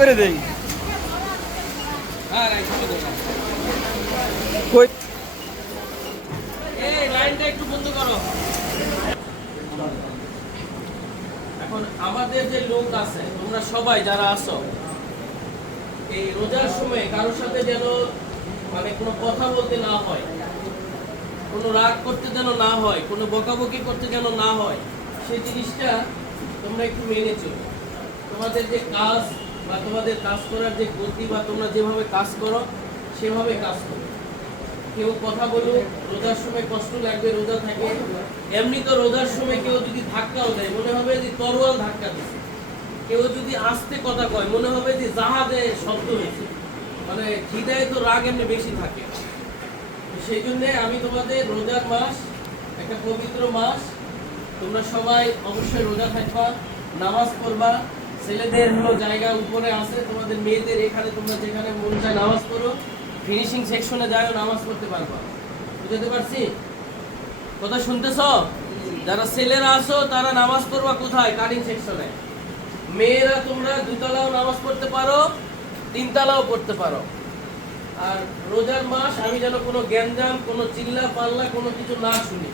করে দেই কই এই লাইনটা একটু বন্ধ করো। এখন আমাদের যে লোক আছে, তোমরা সবাই যারা আছো, এই রোজার সময় কারোর সাথে যেন মানে কোনো কথা বলতে না হয়, কোনো রাগ করতে যেন না হয়, কোনো বকাবকি করতে যেন না হয়, সেই জিনিসটা তোমরা একটু মেনে চলো। তোমাদের যে কাজ বা তোমাদের কাজ করার যে গতি বা তোমরা যেভাবে কাজ করো সেভাবে কাজ করো। কেউ কথা বলুক, রোজার সময় কষ্ট লাগবে, রোজা থাকে। এমনি তো রোজার সময় কেউ যদি ধাক্কাও দেয় মনে হবে যে তরোয়াল ধাক্কা দিচ্ছে, কেউ যদি আস্তে কথা কয় মনে হবে যে জাহাজে শব্দ হয়েছে। মানে খিদায় তো রাগ এমনি বেশি থাকে। সেই জন্য আমি তোমাদের রোজার মাস একটা পবিত্র মাস, তোমরা সবাই অবশ্যই রোজা থাকবা, নামাজ পড়বা। ছেলেদের হলো জায়গা উপরে আছে, তোমাদের মেয়েদের এখানে তোমরা যেখানে মন চায় নামাজ পড়ো, ফিনিশিং সেকশনে যাও, নামাজ পড়তে পারবা। বুঝতে পারছি? কথা শুনতেছ? যারা ছেলেরা আসো তারা নামাজ পড়বা কোথায়? কাটিং সেকশনে। মেয়েরা তোমরা দুতলাও নামাজ পড়তে পারো, তিনতলাও পড়তে পারো। আর রোজার মাস আমি যেন কোনো গ্যাঞ্জাম, কোনো চিল্লা পাল্লা কোনো কিছু না শুনি।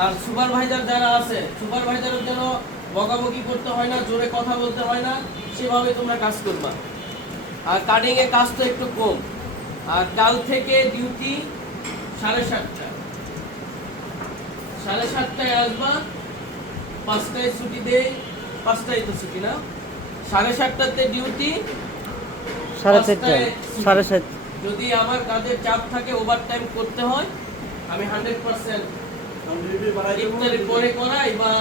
আর সুপারভাইজার যারা আছে, সুপারভাইজারের যেন বকাবকি করতে হয় না, জোরে কথা বলতে হয় না, সেভাবে তোমরা কাজ করবা। আর কাটিং এ কাজ তো একটু কম। আর কাল থেকে ডিউটি 7:30, 7:30টায় আসবা, 5টায় ছুটি দেয়, 5টায় তো ছুটি না, 7:30টাতে ডিউটি, 7:30 যদি আমার কাজের চাপ থাকে, ওভার টাইম করতে হয়, আমি 100% ইফতারির পরে করাই বা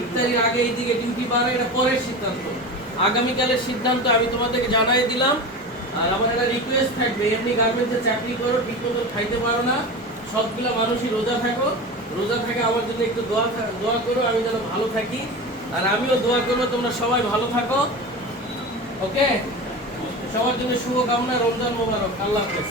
ইফতারির আগে এইদিকে ডিউটি বাড়াই, এটা পরের সিদ্ধান্ত। আগামীকালের সিদ্ধান্ত আমি তোমাদেরকে জানাই দিলাম। আর আমার একটা রিকোয়েস্ট থাকবে, এমনি গার্মেন্টসে চাকরি করো, ঠিক মতো খাইতে পারো না, সবগুলো মানুষই রোজা থাকো, রোজা থাকে আমার জন্য একটু দোয়া করো, আমি যেন ভালো থাকি। আর আমিও দোয়া করবো তোমরা সবাই ভালো থাকো। ওকে, সবার জন্য শুভকামনা, রমজান মোবারক। আল্লাহ হাফেজ।